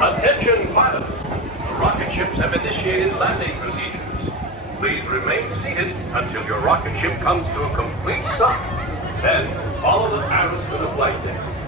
Attention pilots! Rocket ships have initiated landing procedures. Please remain seated until your rocket ship comes to a complete stop. Then follow the arrows to the flight deck.